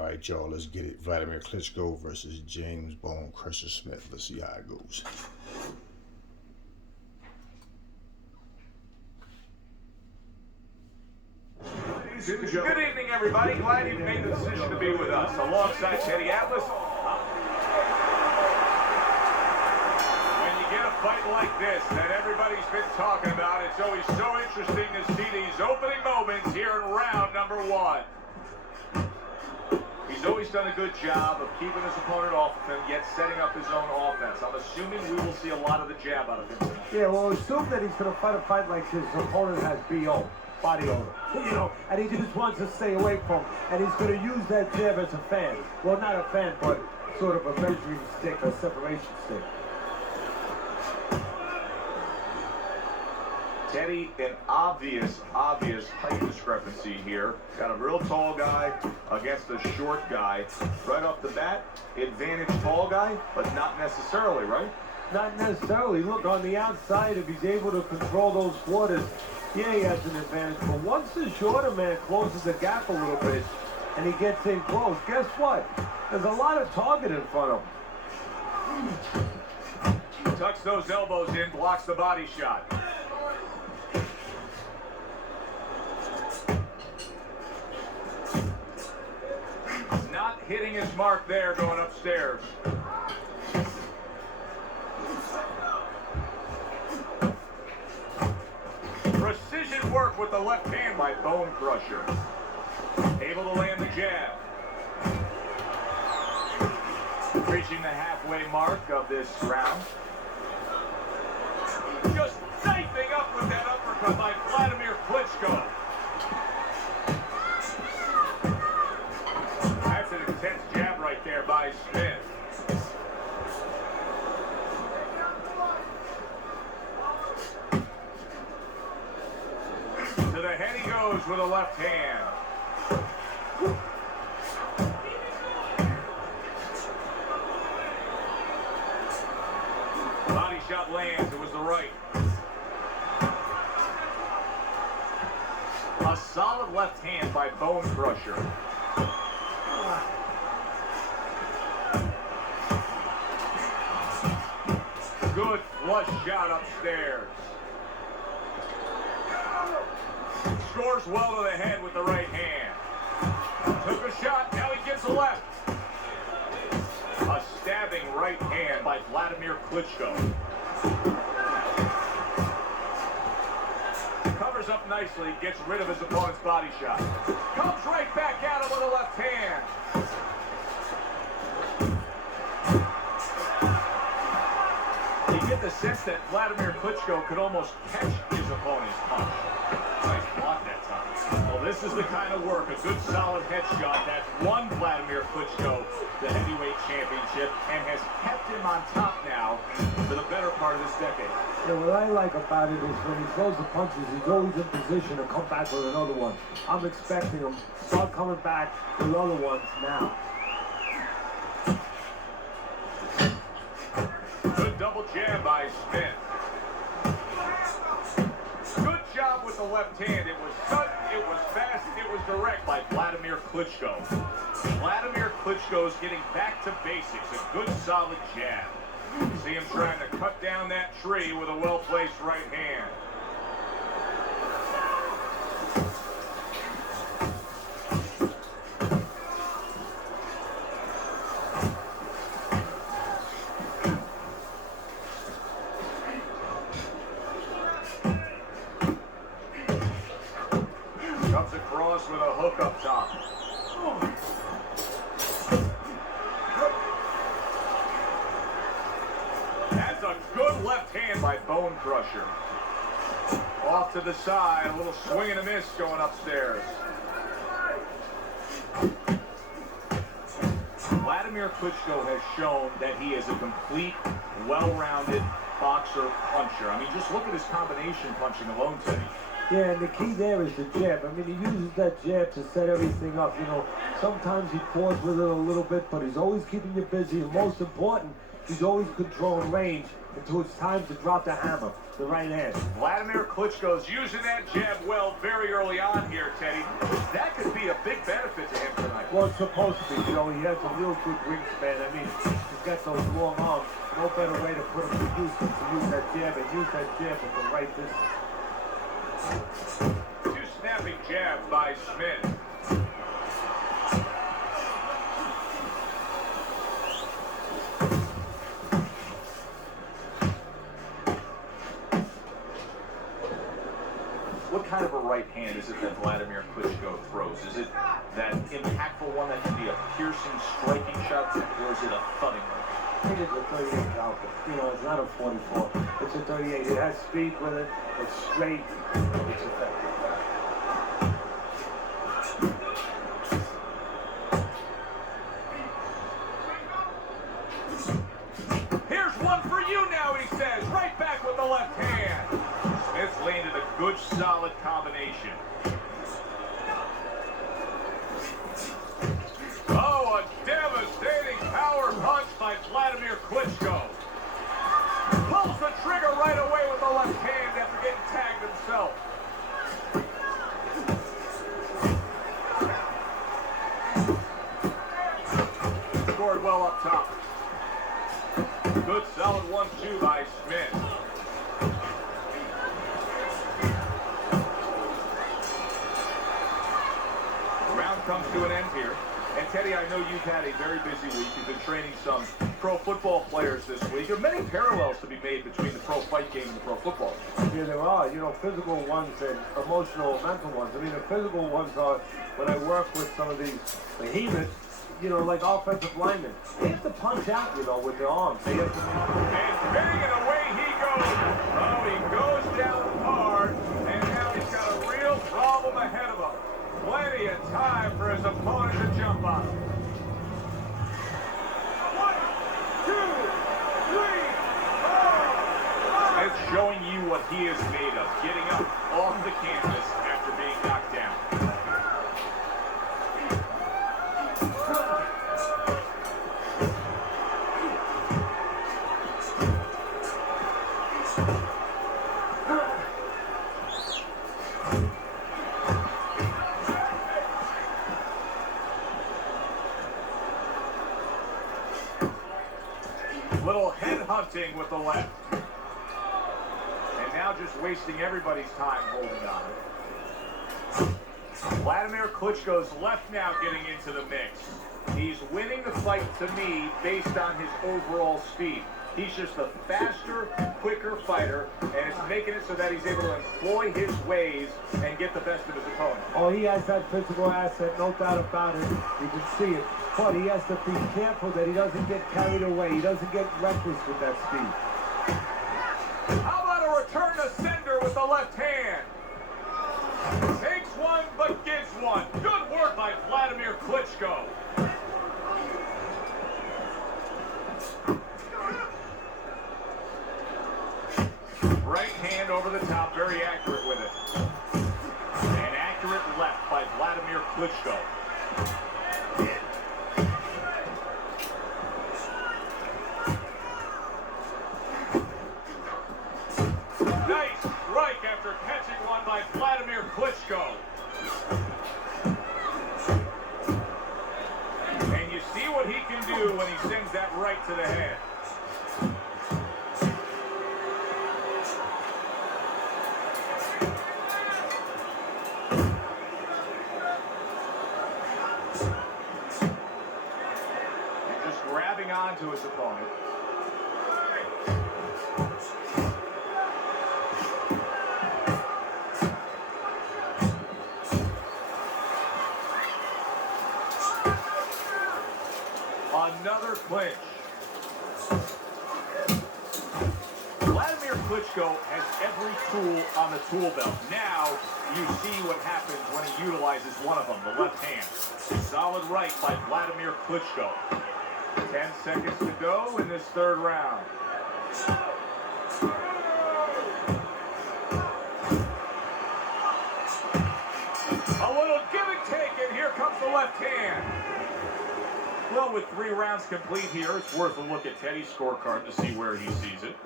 All right, y'all, let's get it. Wvladamir Klitchko versus James Bone Crusher Smith. Let's see how it goes. Good evening, everybody. Glad you've made the decision to be with us. Alongside Teddy Atlas. When you get a fight like this that everybody's been talking about, it's always so interesting to see these opening moments here in round number one. He's always done a good job of keeping his opponent off of him, yet setting up his own offense. I'm assuming we will see a lot of the jab out of him tonight. Yeah, well, assume that he's going to fight a fight like his opponent has BO, body odor, you know, and he just wants to stay away from, and he's going to use that jab as a fan. Well, not a fan, but sort of a measuring stick, a separation stick. Teddy, an obvious height discrepancy here. Got a real tall guy against a short guy. Right off the bat, advantage tall guy, but not necessarily, right? Not necessarily. Look, on the outside, if he's able to control those quarters, yeah, he has an advantage. But once the shorter man closes the gap a little bit and he gets in close, guess what? There's a lot of target in front of him. Tucks those elbows in, blocks the body shot. Not hitting his mark there, going upstairs. Precision work with the left hand by Bone Crusher. Able to land the jab. Reaching the halfway mark of this round. Just knifing up with that uppercut by Wvladamir Klitchko. That's an intense jab right there by Smith. To the head he goes with a left hand. Body shot lands, it was the right. A solid left hand by Bone Crusher. Good flush shot upstairs. Scores well to the head with the right hand. Took a shot, now he gets a left. A stabbing right hand by Wvladamir Klitchko. Covers up nicely, gets rid of his opponent's body shot. Comes right back at him with a left hand. You get the sense that Wvladamir Klitchko could almost catch his opponent's punch. Nice block that time. Well, this is the kind of work, a good solid headshot that's won Wvladamir Klitchko the heavyweight championship and has kept him on top now for the better part of this decade. Yeah, what I like about it is when he throws the punches, he's always in position to come back with another one. I'm expecting him to start coming back with other ones now. Good double jab by Smith. Good job with the left hand. It was sudden, it was fast, it was direct by Wvladamir Klitchko. Wvladamir Klitchko's getting back to basics. A good solid jab. See him trying to cut down that tree with a well-placed right hand. Comes across with a hook up top. That's a good left hand by Bone Crusher. Off to the side, a little swing and a miss going upstairs. Wvladamir Klitchko has shown that he is a complete, well-rounded boxer puncher. I mean, just look at his combination punching alone, Teddy. Yeah, and the key there is the jab. I mean, he uses that jab to set everything up. You know, sometimes he paws with it a little bit, but he's always keeping you busy. And most important, he's always controlling range until it's time to drop the hammer, the right hand. Wvladamir Klitchko's using that jab well very early on here, Teddy. That could be a big benefit to him tonight. Well, supposed to be. You know, he has a real good wingspan. I mean, he's got those long arms. No better way to put him to use than to use that jab and use that jab at the right distance. Two snapping jabs by Smith. What kind of a right hand is it that Wvladamir Klitchko throws? Is it that impactful one that can be a piercing, striking shot, or is it a thudding one? I think it's a 38 counter. You know, it's not a 44. It's a 38. It has speed with it. It's straight. It's effective. Here's one for you now, he says. Right back with the left hand. Smith landed a good, solid combination. Oh, a devastating power punch by Wvladamir Klitchko. Pulls the trigger right away with the left hand after getting tagged himself. Scored well up top. Good solid 1-2 by Smith. The round comes to an end here. And Teddy, I know you've had a very busy week. You've been training some pro football players this week. There are many parallels to be made between the pro fight game and the pro football. Yeah, there are. You know, physical ones and emotional or mental ones. I mean, the physical ones are when I work with some of these behemoths, you know, like offensive linemen. They have to punch out, you know, with their arms. They have to... And bang, and away he goes. Oh, he goes down hard, and now he's got a real problem ahead of him. Plenty of time for his opponent to jump on him. 1, 2, 3, 4. It's showing you what he is made of, getting up off the canvas after being knocked down. Little head hunting with the left. And now just wasting everybody's time holding on. Wvladamir Klitschko's left now getting into the mix. He's winning the fight to me based on his overall speed. He's just a faster, quicker fighter, and it's making it so that he's able to employ his ways and get the best of his opponent. Oh, he has that physical asset, no doubt about it. You can see it. But he has to be careful that he doesn't get carried away. He doesn't get reckless with that speed. How about a return to sender with the left hand? Takes one, but gives one. Good work by Wvladamir Klitchko. Right hand over the top, very accurate with it. An accurate left by Wvladamir Klitchko. Nice strike after catching one by Wvladamir Klitchko. And you see what he can do when he sends that right to the head. Grabbing onto his opponent. Another clinch. Wvladamir Klitchko has every tool on the tool belt. Now you see what happens when he utilizes one of them, the left hand. Solid right by Wvladamir Klitchko. 10 seconds to go in this third round. A little give and take, and here comes the left hand. Well, with 3 rounds complete here, it's worth a look at Teddy's scorecard to see where he sees it.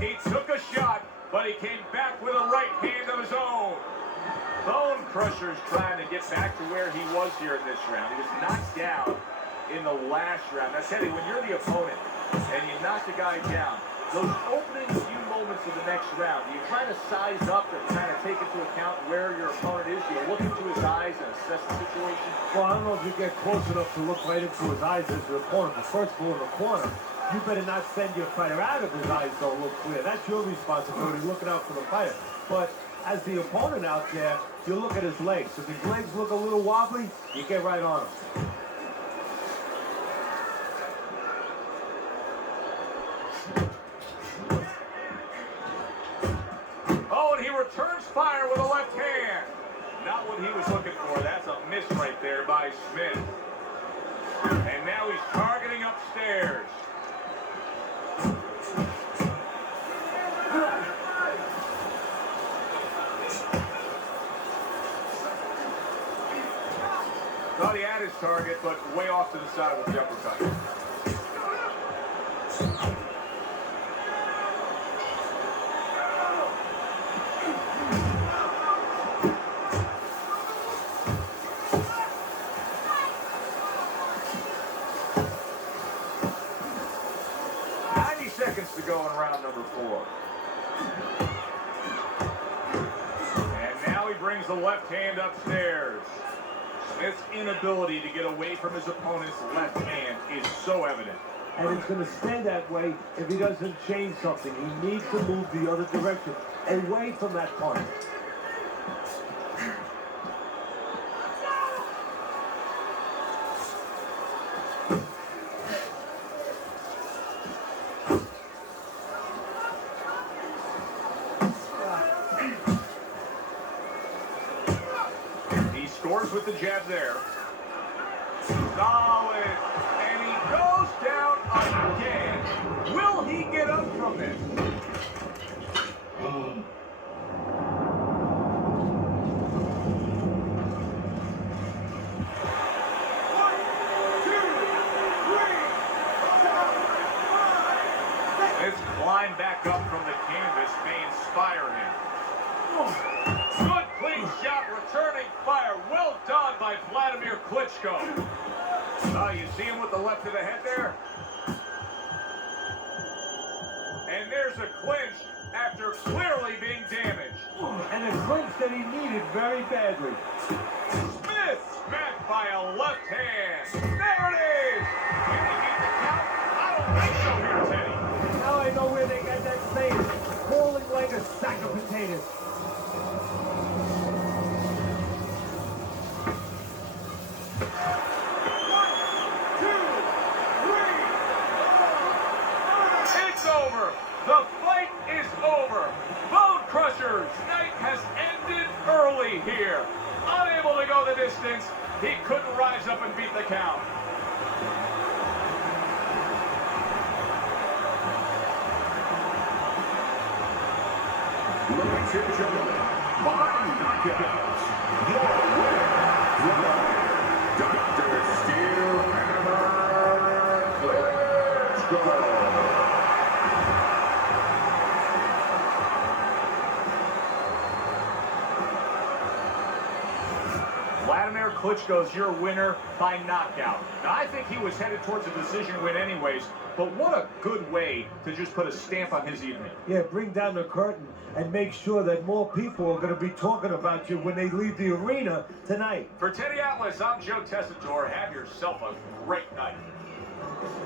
He took a shot, but he came back with a right hand of his own. Bone Crusher's trying to get back to where he was here in this round. He was knocked down in the last round. Now, Teddy, when you're the opponent and you knock the guy down, those opening few moments of the next round, do you try to size up and kind of take into account where your opponent is? Do you look into his eyes and assess the situation? Well, I don't know if you get close enough to look right into his eyes as your opponent. But first of all, in the corner, you better not send your fighter out if his eyes don't look clear. That's your responsibility, looking out for the fighter. But as the opponent out there, you look at his legs. If his legs look a little wobbly, you get right on him. Oh, and he returns fire with a left hand. Not what he was looking for. That's a miss right there by Smith. And now he's targeting upstairs. Thought he had his target, but way off to the side with the uppercut. Seconds to go in round number 4. And now he brings the left hand upstairs. Smith's inability to get away from his opponent's left hand is so evident. And it's going to stay that way if he doesn't change something. He needs to move the other direction, away from that punch. Scores with the jab there. Solid. And he goes down again. Will he get up from this? This climb back up from the canvas may inspire him. Good clean shot, returning fire. Well done by Wvladamir Klitchko. You see him with the left of the head there? And there's a clinch after clearly being damaged. And a clinch that he needed very badly. Smith smacked by a left hand. There it is. Can he beat the count? I don't think so here, Teddy. Now I know where they got that saying. Falling like a sack of potatoes. It's over. The fight is over. Bone Crusher's night has ended early here. Unable to go the distance, he couldn't rise up and beat the count. Ladies and gentlemen, by knockout, your winner, Dr. Steel Hammer Klitchko. Wvladamir Klitschko's your winner by knockout. Now, I think he was headed towards a decision win anyways, but what a good way to just put a stamp on his evening. Yeah, bring down the curtain and make sure that more people are going to be talking about you when they leave the arena tonight. For Teddy Atlas, I'm Joe Tessitore. Have yourself a great night.